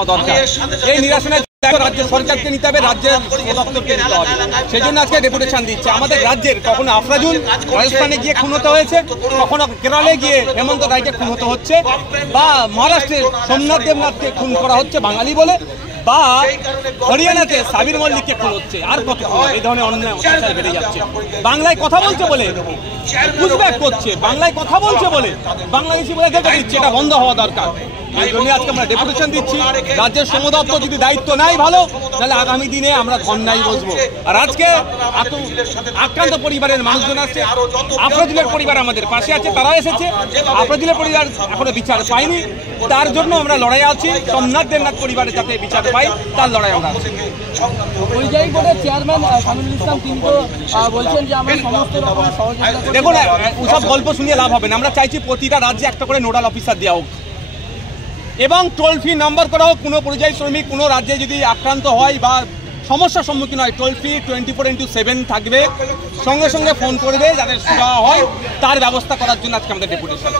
হওয়া দরকার। এই নিরসনের রাজ্য সরকারকে নিতে হবে, রাজ্যের দপ্তরকে নিতে হবে। সেই জন্য আজকে ডেপুটেশন দিচ্ছে। আমাদের রাজ্যের কখনো আফরাজুল রাজস্থানে গিয়ে খুন হতে হয়েছে, কখনো কেরলে গিয়ে হেমন্ত রায়কে খুন হতে হচ্ছে, বা মহারাষ্ট্রের সোমনাথ দেবনাথকে খুন করা হচ্ছে বাঙালি বলে, বা হরিয়ানাতে সাবির মল্লিককে খুন হচ্ছে। আর কত এই ধরনের অন্যায় অত্যাচার বেড়ে যাচ্ছে। বাংলায় কথা বলছে বলে পুশব্যাক করছে, বাংলায় কথা বলছে বলে বাংলাদেশি বলে দেখে দিচ্ছে। এটা বন্ধ হওয়া দরকার। এই জন্য আজকে আমরা ডেপুটেশন দিচ্ছি। রাজ্যের শ্রম দপ্তর যদি দায়িত্ব নেয় ভালো, তাহলে আগামী দিনে আমরা ধর্নায় বসবো। আর আজকে আক্রান্ত পরিবারের মানুষজন আসছে, আফরাজুলের পরিবার আমাদের পাশে আছে, তারা এসেছে। আফরাজুলের পরিবার এখনো বিচার পায়নি, তার জন্য আমরা লড়াই আছি। সোমনাথ দেবনাথ পরিবারের যাতে বিচার পাই, তার লড়াই আমরা আছি। পরিযায়ী বোর্ডের চেয়ারম্যান শামিনুল ইসলাম কিন্তু বলছেন যে আমরা সমস্ত রকমের সহযোগিতা। দেখুন, ওসব গল্প শুনিয়ে লাভ হবে না। আমরা চাইছি প্রতিটা রাজ্যে একটা করে নোডাল অফিসার দেওয়া হোক এবং টোল ফ্রি নাম্বার করা হোক। কোনো পরিযায়ী শ্রমিক কোনো রাজ্যে যদি আক্রান্ত হয় বা সমস্যার সম্মুখীন হয়, টোল ফ্রি 24/7 থাকবে, সঙ্গে সঙ্গে ফোন করবে, যাদের সুবিধা হয় তার ব্যবস্থা করার জন্য আজকে আমাদের ডেপুটেশন।